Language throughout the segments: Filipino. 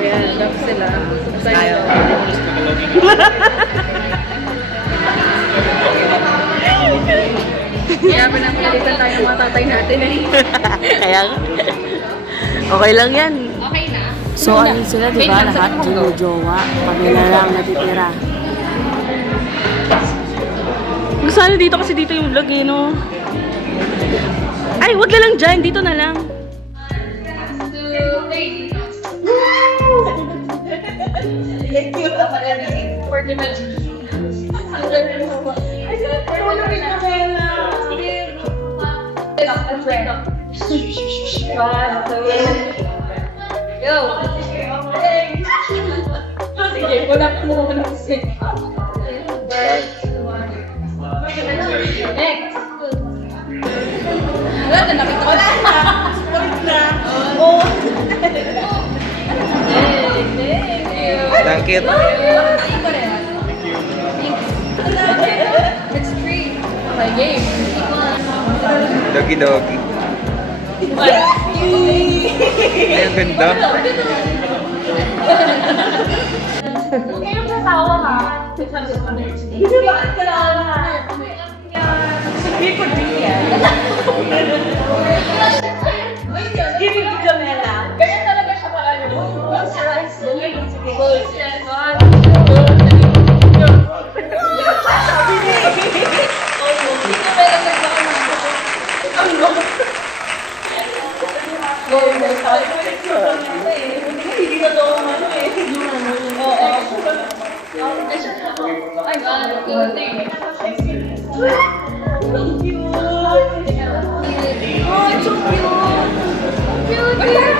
Ayan, love sila. Tayo. Kaya pinapalitan tayo ng mga tatay natin eh. Kaya nga. Okay lang yan. Okay na. So, ano sila, di ba? Lahat jowa. Kami na lang natitira. Sana dito kasi dito yung vlog eh, no? Ay, wag na lang dyan. Dito na lang. For dimension. Yo! Sige, wala po mo na kasi. Next! Wala na, nakita ko na. Wait na. Oh! Thank you. It's free. Okay, game. Doggy doggy. Ay, ang ganda. Huwag kayong natawa ha. Hindi ba ang kalawa ha? Sige ko din yan. Give me Jamela. Kaya talaga siya pala yun.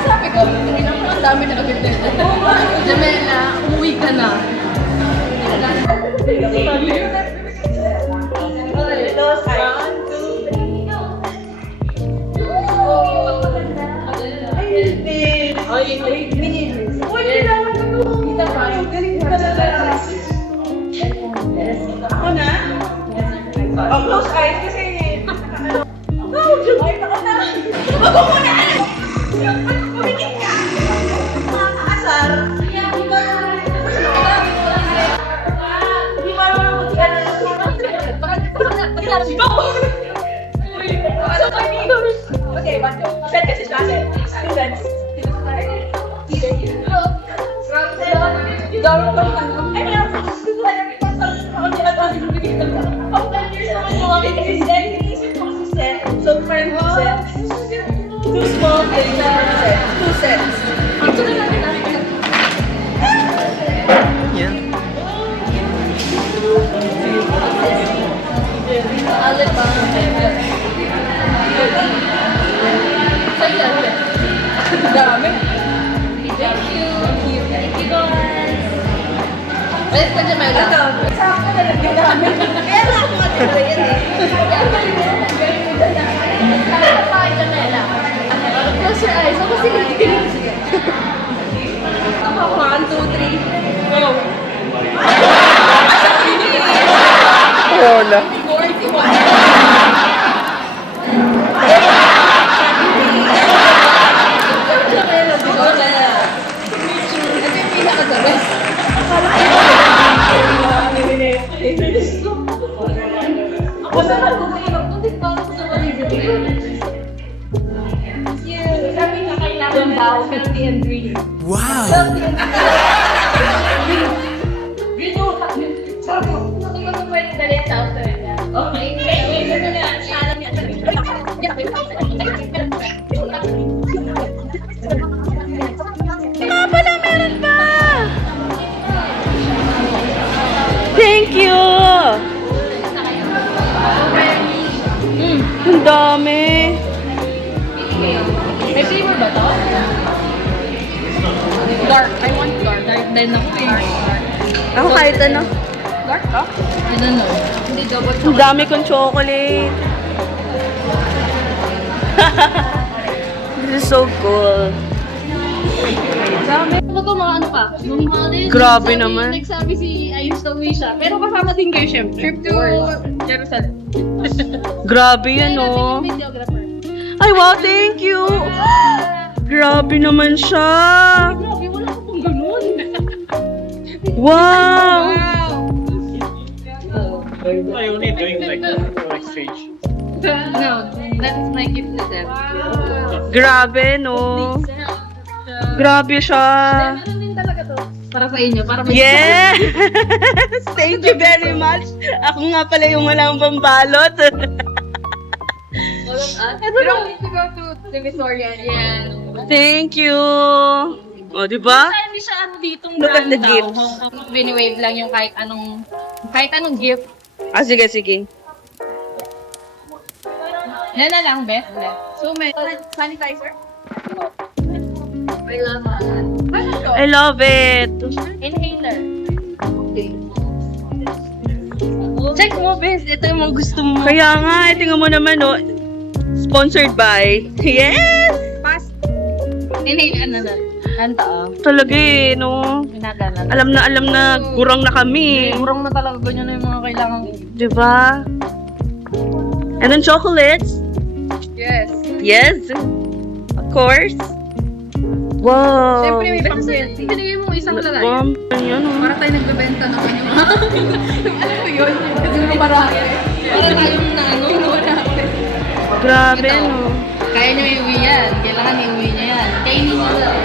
Sabi ko, ang dami na agad na. Jamela, umuwi ka na. Ako na? Oh, close eyes kasi... Ay, ako na! Wag mo muna! Pumikit ka! Makakaasar! Hindi ba naman mag-ian na okay, bato. Set kasi siya. Students. Daw ko lang. Ay, meron ko. So, friend set. Two small things. Two sets. Yan. Alit pa. Sa'yo yan. Dami. Thank you. Thank you guys. Balik ka Jamela. Sakto na lang yung dami. Kaya na ako matira yan eh. Kaya pa Jamela. Close your eyes. Ako sige. Ako, 1, 2, 3. Go. Wala. 41. Ako na lang sabi na kailangan daw healthy and green. Wow! Healthy and green. Green o sarap mo. Hindi ko pwede dalhin sa Australia. Okay. Ito na. Alam niya. Nga pala, meron pa! Thank you! Ang dami! May flavor ba to? Dark. I want dark. Dark din ako. Dark. Ako kahit ano. Dark ka? I don't know. Hindi double Ang dami kong chocolate. This is so cool. Dami. Ano to mga ano pa? Nung mga Grabe naman. Nagsabi si Ayos na uwi siya. Pero kasama din kayo syempre. Trip to Jerusalem. Grabe yan, oh. Videographer. Ay, wow, thank you! Grabe naman siya! Grabe, wala ko pong ganun. Wow! I only doing like exchange. No, that is my gift to them. Grabe, no? Grabe siya. Para sa inyo, para may... Yes! Thank you very much. Ako nga pala yung walang pambalot. Pero to go to the Victoria. Yeah. Thank you. O, di ba? Hindi siya ano ditong Look at the daw. gifts. Bini-wave lang yung kahit anong gift. Ah, sige, sige. Yan na lang, Beth. So, may sanitizer? I love that. Ano to? I love it. Inhaler. Okay. Check mo, Bes. Ito yung mga gusto mo. Kaya nga, tingnan mo naman, no? Sponsored by. Yes! Pass. Inhaler na na. Anta Talaga eh, no? Pinagana. Alam na gurang na kami. Murang na talaga ganyan na yung mga kailangan. Di ba? And then chocolates. Yes. Yes. Of course. Wow. Siyempre may pang-20. Binigay mo isang lalaki. Bomb. Ayan, oh. Para tayo nagbebenta ng ano. Ano ko yun? Kasi mo marami. Para tayong na ano, marami. Grabe, Ito. no? Kaya niyo iuwi yan. Kailangan iuwi niya yan. Kainin niyo lang.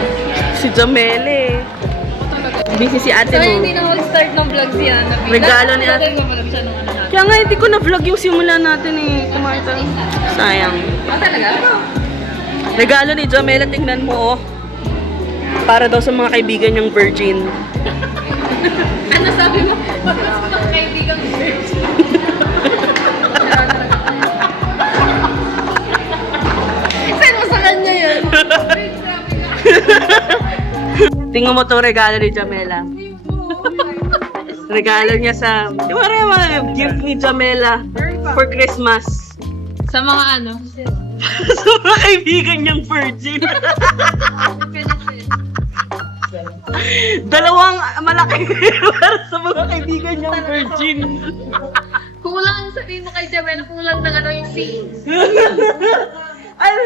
Si Jamele. Busy si ate So, mo. hindi na mag-start ng vlog si Ana. Regalo ni ate. Nagbablog siya nung ano natin. Kaya nga, hindi ko na-vlog yung simula natin eh. Kumarta. Sayang. Ah, talaga? Regalo ni Jamela, tingnan mo, oh. Para daw sa mga kaibigan niyang virgin. Ano sabi mo? Mas mga kaibigang search. Saan mo sa kanya yun? Tingnan mo to regalo ni Jamela. Regalo niya sa... Yung mga gift ni Jamela for Christmas. Sa mga ano? Sa mga kaibigan niyang virgin. Dalawang malaki para sa mga kaibigan niyang virgin. Kulang, sabihin mo kay Jamel, kulang na ano yung scene. Ano?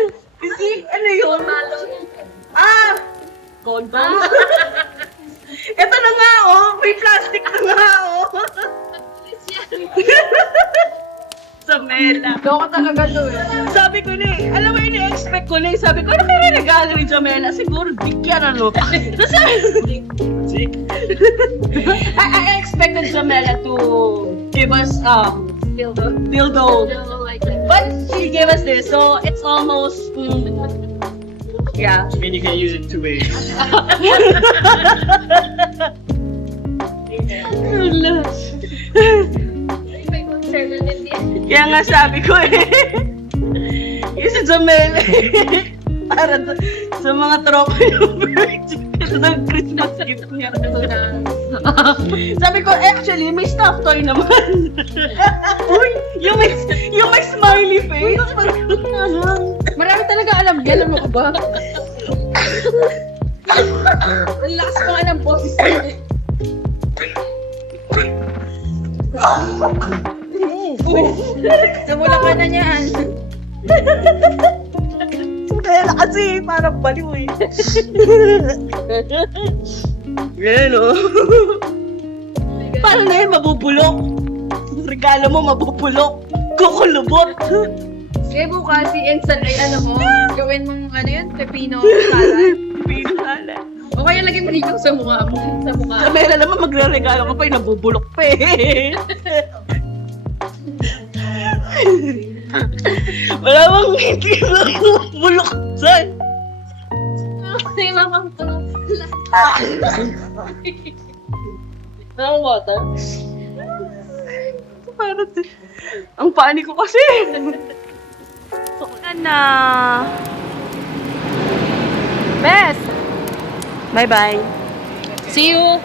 Ano yun? Ah! Condom? Ito na nga, oh! May plastic na nga, oh! Sa Mela. Doon ka talaga doon. Sabi ko na eh, alam mo yun, expect ko na eh. Sabi ko, ano kaya regalo ni Jamela? Siguro, dick yan, ano? Tapos sabi dick? I expected Jamela to give us, dildo. But she gave us this, so it's almost, yeah. I mean, you can use it two ways. May concern na din yan. Kaya nga sabi ko eh, yung si Jamel para sa mga tropa yung virgin kasi ng Christmas gift niya. Sabi ko, actually, may stuffed toy naman. Uy, yung may smiley face. Marami talaga alam yan, ano ka ba? Ang lakas pa nga ng boses niya. Namula ka na niyan. Kaya na kasi, parang baliw eh. Yan o. Paano na yun, mabubulok? Regalo mo, mabubulok. Kukulubot. Kaya bukas, si Ensan ay ano mo, gawin mong ano yun, pepino salad. Pinala. O kaya lagyan mo dito sa mukha mo. Sa mukha. Sa Mela naman, magre-regalo ka pa, yung nabubulok pa eh. Wala bang hindi nabubulok dyan. Kasi mamang to. Anong water? Parang, ang panik ko kasi. So, na. Best! Bye-bye. See you!